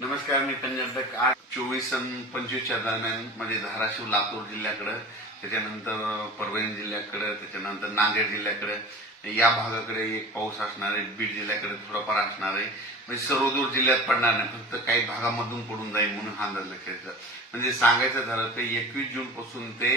नमस्कार मी पंजाब आज चोवीस आणि पंचवीसच्या दरम्यान म्हणजे धाराशिव लातूर जिल्ह्याकडं त्याच्यानंतर परभणी जिल्ह्याकडं त्याच्यानंतर नांदेड जिल्ह्याकडं या भागाकडे एक पाऊस असणार आहे बीड जिल्ह्याकडे थोडाफार असणार आहे. म्हणजे सर्वदूर जिल्ह्यात पडणार नाही फक्त काही भागामधून पडून जाईल म्हणून हा अंदाज लक्षात म्हणजे सांगायचं झालं तर एकवीस जून पासून ते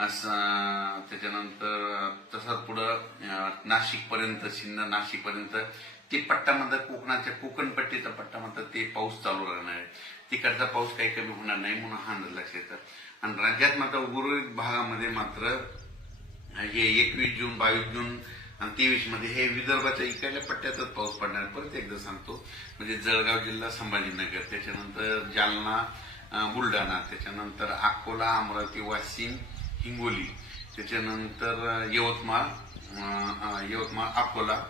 असं त्याच्यानंतर तसंच पुढं नाशिक पर्यंत सिन्नर नाशिक पर्यंत ते पट्ट्यामध्ये कोकणाच्या कोकण पट्टीचा पट्टा म्हणतात ते पाऊस चालू राहणार आहे. तिकडचा पाऊस काही कमी होणार नाही म्हणून हा अंदाज लक्षात येतात आणि राज्यात मात्र उर्वरित भागामध्ये मात्र हे एकवीस जून बावीस जून आणि तेवीसमध्ये हे विदर्भाच्या इकडल्या पट्ट्यातच पाऊस पडणार परत एकदा सांगतो म्हणजे जळगाव जिल्हा संभाजीनगर त्याच्यानंतर जालना बुलढाणा त्याच्यानंतर अकोला अमरावती वाशिम हिंगोली. त्याच्यानंतर यवतमाळ यवतमाळ अकोला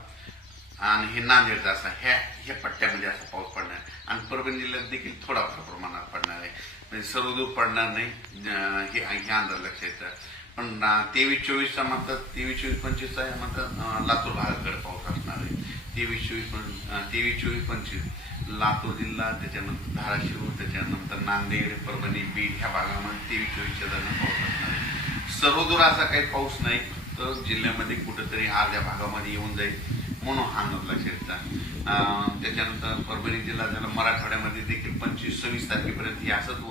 आणि हे नांदेडचा असा ह्या ह्या पट्ट्यामध्ये असा पाऊस पडणार. आहे. आणि परभणी जिल्ह्यात देखील थोडाफार प्रमाणात पडणार आहे. म्हणजे सर्वदूर पडणार नाही हे हे अंदाज लक्षात येतं पण तेवीस चोवीसचा मात्र तेवीस चोवीस पंचवीसचा आहे मात्र लातूर भागाकडे पाऊस असणार आहे. तेवीस चोवीस तेवीस चोवीस पंचवीस लातूर जिल्हा त्याच्यानंतर धाराशिव त्याच्यानंतर नांदेड परभणी बीड ह्या भागामध्ये तेवीस चोवीसच्या दरम्यान पाऊस असणार आहे. सर्वदूर असा काही पाऊस नाही फक्त जिल्ह्यामध्ये कुठेतरी अर्ध्या भागामध्ये येऊन जाईल म्हणून हा अंदाज शेतचा त्याच्यानंतर परभणी जिल्हा झाला मराठवाड्यामध्ये देखील पंचवीस सव्वीस तारखेपर्यंत हे असंच